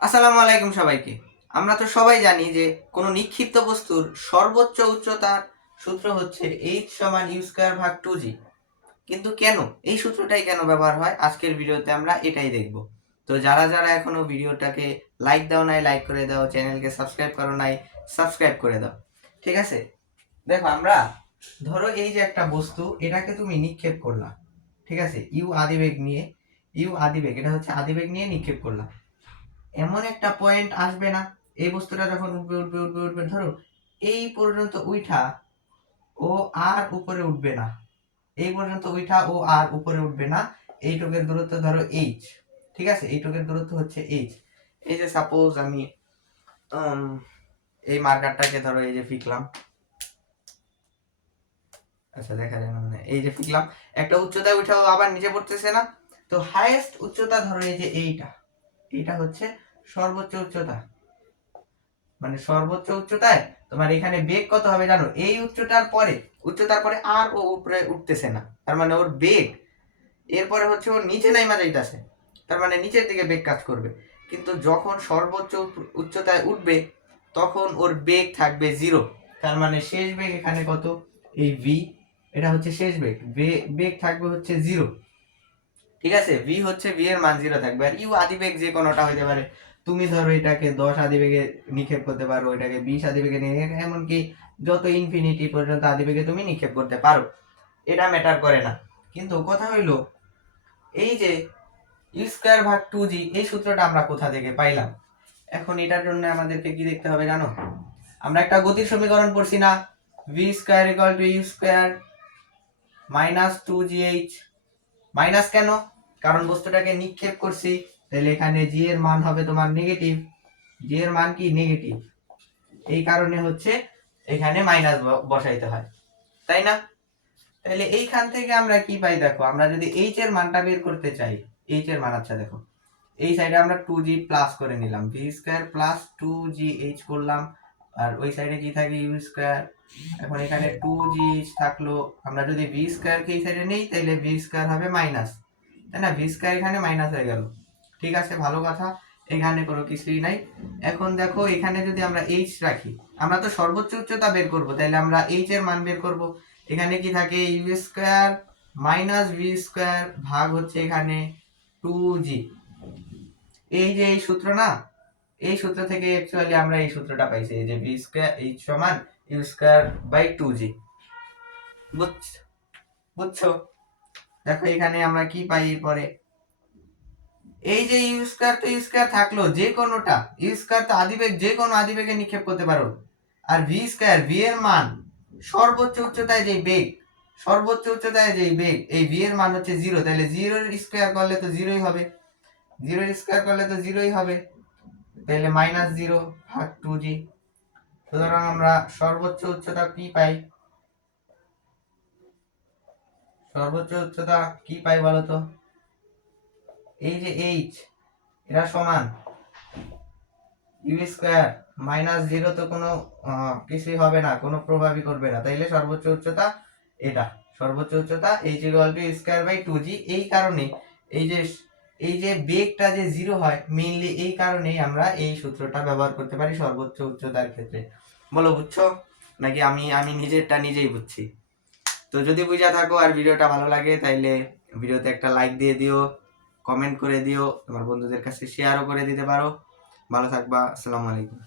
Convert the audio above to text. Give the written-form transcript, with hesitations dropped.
আসসালামু আলাইকুম সবাইকে। আমরা তো সবাই জানি যে কোনো নিক্ষিপ্ত বস্তুর সর্বোচ্চ উচ্চতার সূত্র হচ্ছে h সমান u স্কয়ার ভাগ 2g। কিন্তু কেন? এই সূত্রটাই কেন ব্যবহার হয়? আজকের ভিডিওতে আমরা এটাই দেখব। তো যারা এখনো ভিডিওটাকে লাইক দাও নাই, লাইক করে দাও। চ্যানেলকে সাবস্ক্রাইব করো নাই, সাবস্ক্রাইব করে দাও। ঠিক আছে? দেখো আমরা ধরো এই যে একটা বস্তু, এটাকে তুমি নিক্ষেপ করলা। ঠিক আছে? u আদিবেগ নিয়ে, u আদিবেগ, এটা হচ্ছে আদিবেগ নিয়ে নিক্ষেপ করলা। এমন একটা পয়েন্ট আসবে না, এই বস্তুটা যখন উঠবে উঠবে উঠবে উঠবে, ধরো এই পর্যন্ত উঠা ও আর উপরে উঠবে না, এই পর্যন্ত উঠা ও আর উপরে উঠবে না। এইটুকের দূরত্ব ধরো এইচ। ঠিক আছে, এইটুকের দূরত্ব হচ্ছে এইচ। এই যে সাপোজ আমি এই মার্কারটাকে ধরো এই যে ফিকলাম, আচ্ছা দেখা যায় না, মানে এই যে ফিকলাম, একটা উচ্চতায় উঠাও আবার নিচে পড়তেছে না। তো হাইয়েস্ট উচ্চতা ধরো এই যে এইটা হচ্ছে সর্বোচ্চ উচ্চতা। মানে সর্বোচ্চ উচ্চতায় তোমার এখানে বেগ কত হবে জানো? এই উচ্চতার পরে আর ও উপরে উঠতেছে না, তার মানে ওর বেগ এরপরে হচ্ছে ওর নিচে নাইমা যাইতাছে, তার মানে নিচের দিকে বেগ কাজ করবে। কিন্তু যখন সর্বোচ্চ উচ্চতায় উঠবে তখন ওর বেগ থাকবে জিরো। তার মানে শেষ বেগ এখানে কত? এই ভি, এটা হচ্ছে শেষ বেগ। বেগ থাকবে হচ্ছে জিরো। ঠিক আছে, ভি হচ্ছে ভি এর মান জিরো থাকবে। আর ইউ আদিবেগ যে কোনোটা হইতে পারে। তুমি ধরো এটাকে 10 আদিবেগে নিক্ষেপ করতে পারো, এটাকে 20 আদিবেগে নিক্ষেপ, এমনকি যত ইনফিনিটি পর্যন্ত আদিবেগে তুমি নিক্ষেপ করতে পারো, এটা ম্যাটার করে না। কিন্তু কথা হইলো এই যে ইউ স্কয়ার ভাগ 2g, এই সূত্রটা আমরা কোথা থেকে পাইলাম? এখন এটার জন্য আমাদেরকে কি দেখতে হবে জানো? আমরা একটা গতির সমীকরণ পড়ছি না, V square equal to U square minus 2gh। Minus কেন? কারণ বস্তুটাকে নিক্ষেপ করছি, তাহলে এখানে জি এর মান হবে তোমার নেগেটিভ। জি এর মান কি? নেগেটিভ। এই কারণে হচ্ছে এখানে মাইনাস বসাইতে হয়, তাই না? তাহলে এইখান থেকে আমরা কি পাই দেখো, আমরা যদি এইচ এর মানটা বের করতে চাই, এইচ এর মান, আচ্ছা দেখো এই সাইডে আমরা 2g প্লাস করে নিলাম, ভি স্কয়ার প্লাস 2gh করলাম, আর ওই সাইডে কি থাকে? U square. এখন এখানে 2gh থাকলো, আমরা যদি ভি স্কয়ার কে এই সাইডে নেই তাহলে ভি স্কয়ার হবে মাইনাস, তাই না? ভি স্কয়ার এখানে মাইনাস হয়ে গেল। ঠিক আছে, ভালো কথা, এখানে কোনো কিছুই নাই। এখন দেখো এখানে যদি আমরা এইচ রাখি, আমরা তো সর্বোচ্চ উচ্চতা বের করব, তাহলে আমরা এইচ এর মান বের করব। এখানে কি থাকে? U square minus V square ভাগ হচ্ছে এখানে 2g। এই যে এই সূত্র না, এই সূত্র থেকে অ্যাকচুয়ালি আমরা এই সূত্রটা পাইছি, এই যে ভি স্কয়ার এইচ সমান ইউ স্কয়ার বাই 2g। বুঝছো? দেখো এখানে আমরা কি পাই পরে, এই যে ইউ স্কয়ার তো ইউ স্কয়ার থাকলো, যে কোনোটা ইউ স্কয়ার তো আদিবেগ, যে কোনো আদিবেগে নিক্ষেপ করতে পারো। আর ভি স্কয়ার, ভি এর মান সর্বোচ্চ উচ্চতায় যে বেগ, সর্বোচ্চ উচ্চতায় যে বেগ, এই ভি এর মান হচ্ছে জিরো, তাহলে জিরোর স্কয়ার করলে তো জিরোই হবে, জিরোর স্কয়ার করলে তো জিরোই হবে, তাহলে মাইনাস জিরো ভাগ 2g। সুতরাং আমরা সর্বোচ্চ উচ্চতা কি পাই? সর্বোচ্চ উচ্চতা কি পাই বলো তো? এই যে এইচ, এটা সমান ইউ স্কয়ার মাইনাস জিরো, তো কোনো কিছুই হবে না, কোনো প্রভাবই করবে না, তাইলে সর্বোচ্চ উচ্চতা এটা। সর্বোচ্চ উচ্চতা H equal to square by 2g। এই কারণে এই যে বেগটা যে জিরো হয়, মেইনলি এই কারণেই আমরা এই সূত্রটা ব্যবহার করতে পারি সর্বোচ্চ উচ্চতার ক্ষেত্রে। বলো বুঝছো নাকি আমি আমি নিজেরটা নিজেই বুঝছি? তো যদি বুঝা থাকো আর ভিডিওটা ভালো লাগে তাইলে ভিডিওতে একটা লাইক দিয়ে দিও, কমেন্ট করে দিও, তোমার বন্ধুদের কাছে শেয়ারও করে দিতে পারো। ভালো থাকবা। আসসালামু আলাইকুম।